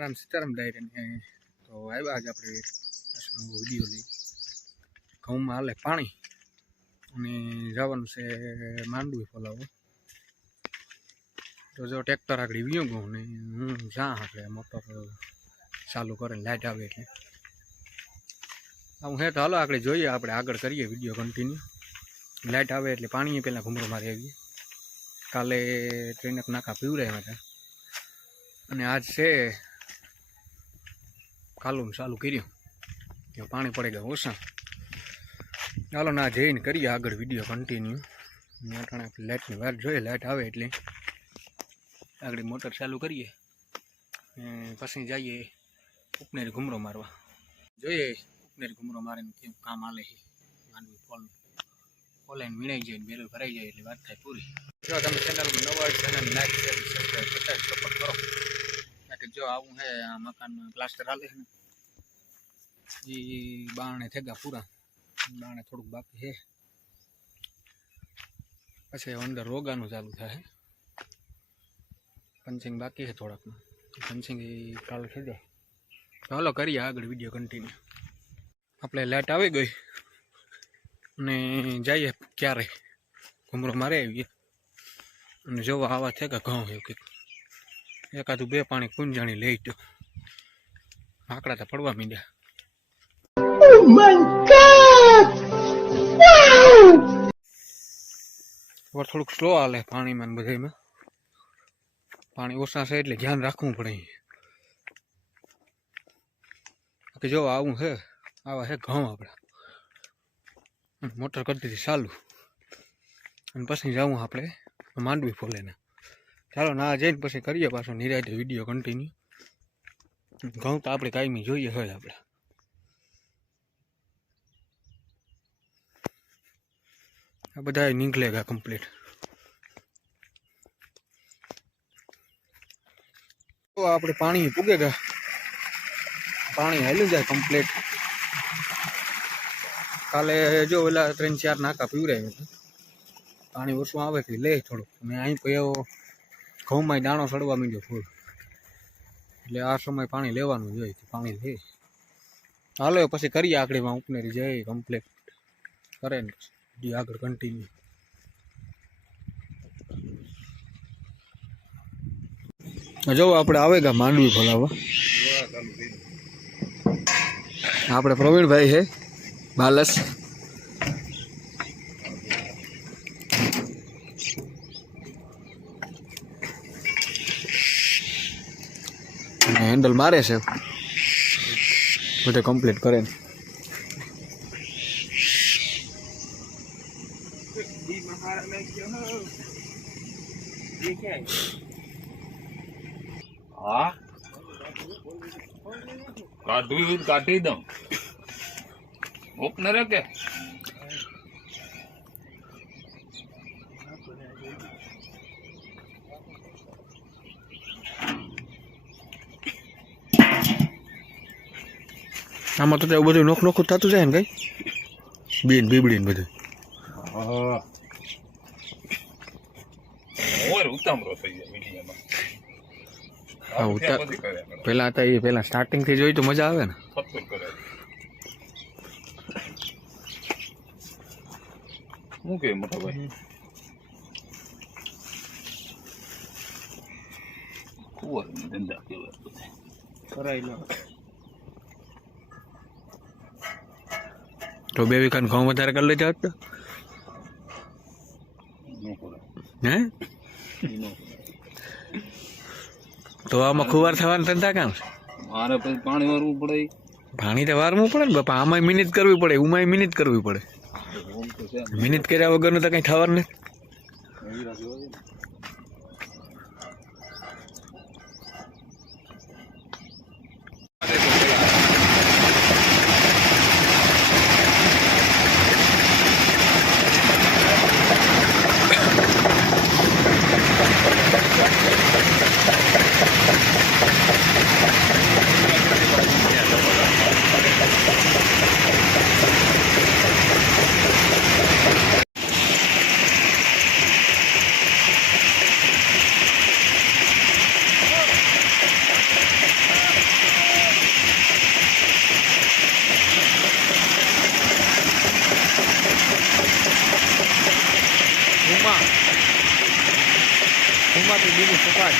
Ram Sitaram diary તો આવ્યા આજે આપણે પાછો વીડિયો લઈ. ઘઉંમાં હાલે પાણી અને જવાનું છે માંડવી ફોલાવો. તો જો ટ્રેક્ટર આગળ વીયો ગયું ને હું જ્યાં આપણે મોટર ચાલુ કરે લાઇટ આવે એટલે. હું હે તો હાલો આગળ જોઈએ, આપણે આગળ કરીએ વીડિયો કન્ટિન્યુ લાઇટ આવે એટલે પાણી પહેલાં ઘૂમરો મારી આવીએ. કાલે ટ્રેનક નાકા પીવડાવ્યા હતા. અને આજ છે કાલું ચાલુ કર્યું. પાણી પડે ગયા ઓછા ચાલો ના જઈને કરીએ આગળ વીડિયો કન્ટિન્યુ અટાણે લાઇટની વાર જોઈએ લાઇટ આવે એટલે. આગળ મોટર ચાલુ કરીએ. પછી જઈએ ઉપનેરી ઘૂમરો મારવા. જોઈએ ઉપનેરી ઘૂમરો મારીને કેમ કામ હાલે છે. માનવી ફોલ ઓનલાઈન વીણાઈ જાય બેરલ ભરાઈ જાય એટલે વાત થાય પૂરી. જો તમે ચેનલમાં નવા ચેનલ લાઈક શેર સપોર્ટ કરો. કારણ કે જો આવું હે આ મકાનમાં પ્લાસ્ટર હાલે છે ને. એ બારણે થેગા પૂરા. બાણે થોડુંક બાકી છે પછી અંદર રોગાનું ચાલુ થાય પંચિંગ બાકી છે થોડાકમાં. પંચિંગ કાલ થઈ જાય. ચાલો કરીએ આગળ વીડિયો કન્ટિન્યુ આપણે લાઇટ આવી ગઈ. અને જઈએ ક્યારે? ઘૂમરો મારે આવીએ. અને જોવા આવા કે ઘઉં એવું કંઈક એકાદું બે પાણી કુંજાણી લઈ તો આકડા તો પડવા માંડ્યા. Oh my god! Wow! પર થોડુંક સ્લો હાલે પાણીમાં બધામાં પાણી ઓછા છે એટલે ધ્યાન રાખવું પડે કે જો આવું છે, આવા છે ઘઉં આપણા મોટર કરતી હતી ચાલુ. અને પછી જવું આપણે માંડવી ફોલેને ચાલો ના જઈને પછી કરીએ પાછો નિરાયતે વીડિયો કન્ટિન્યુ ઘઉં તો આપણે કાયમી જોઈએ હોય આપણે આ બધા નીકળેગા કમ્પ્લીટ તો આપણે પાણી પૂગેગા પાણી હાલ્યું જાય કમ્પ્લીટ કાલે જો ઓલા ત્રણ, ચાર નાકા પીવરાય પાણી ઓછું આવે કે લે થોડુંક. અને અહીં એવો ઘઉંમાં દાણો સડવા માંડ્યો ફૂલ. એટલે આ સમય પાણી લેવાનું જોઈએ પાણી લે. હાલો, પછી કરીએ આકડીમાં ઉપનેરી. જઈએ કમ્પ્લીટ કરે ને ડી આગળ કન્ટિન્યુ જો આપણે આવેગા માંડવી ફોલાવવા આપણે પ્રવીણભાઈ છે બાલસ. હેન્ડલ મારે છે. બધે કમ્પ્લીટ કરે ને. હા? કાઢવી કાઢી દઉં. ઓપનર કે? આમાં તો એવું બધું નોખ નોખું થતું જાય ને કઈ? બીન બીબડીને બધું. હા. ઓર ઉતામળો થઈ જાય મીડિયામાં. પેલા હતા એ પેલા સ્ટાર્ટિંગથી જોઈ તો મજા આવે ને. શું કે મોટા ભાઈ કુવર ધંધા કેવા કરાયેલો. તો બે વીઘાનું ઘઉં વધારે કરી લેતા હે ઈ નો કરે. તો આમાં ખુવાર થવાના ધંધા કામ મારે પછી પાણી વારવું પડે. પાણી તો વારવું પડે ને બાપા આમાં મિનિટ કરવી પડે ઉમાય મિનિટ કરવી પડે. મિનિટ કર્યા વગરનું તો કંઈ થવાનું નથી. ઘઉંમાં ઘઉંમાંથી બીજું સુકાય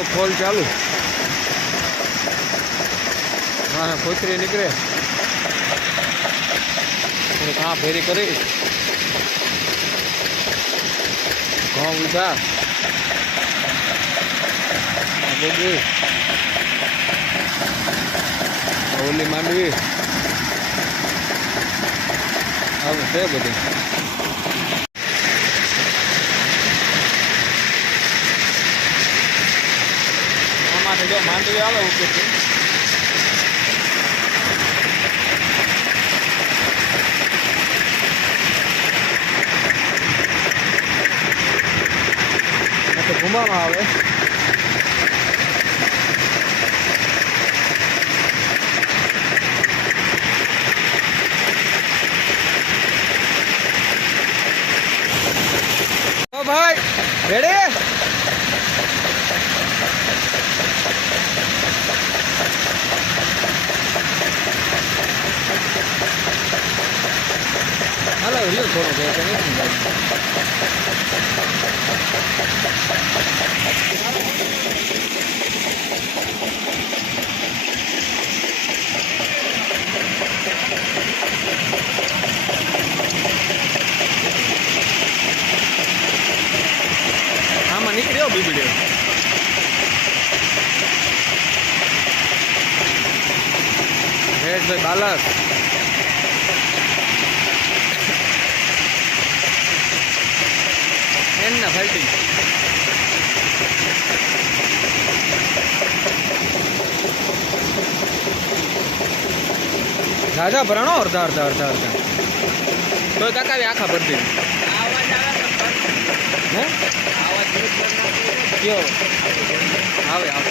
માંડવીનો ફોલ ચાલુ. હા કોતરી નીકળે. થોડીક આ ફેરી કરી. ઘઉં ઉધા આ ઓલી માંડવી. આવું છે બધું. આમાંથી જો માંડવી આવે તો ઘુમામાં આવે ભાઈ રેડી હાલો લ્યો થોડો બે તો જાય આમાં નીકળ્યો બીબડ્યો ભાઈ બાલક એમના ફાઇટિંગ રાજા ભરાણો અડધા અડધા અડધા અડધા. તો તકાવી આખા ભરતી હે? કયો? આવે આવે.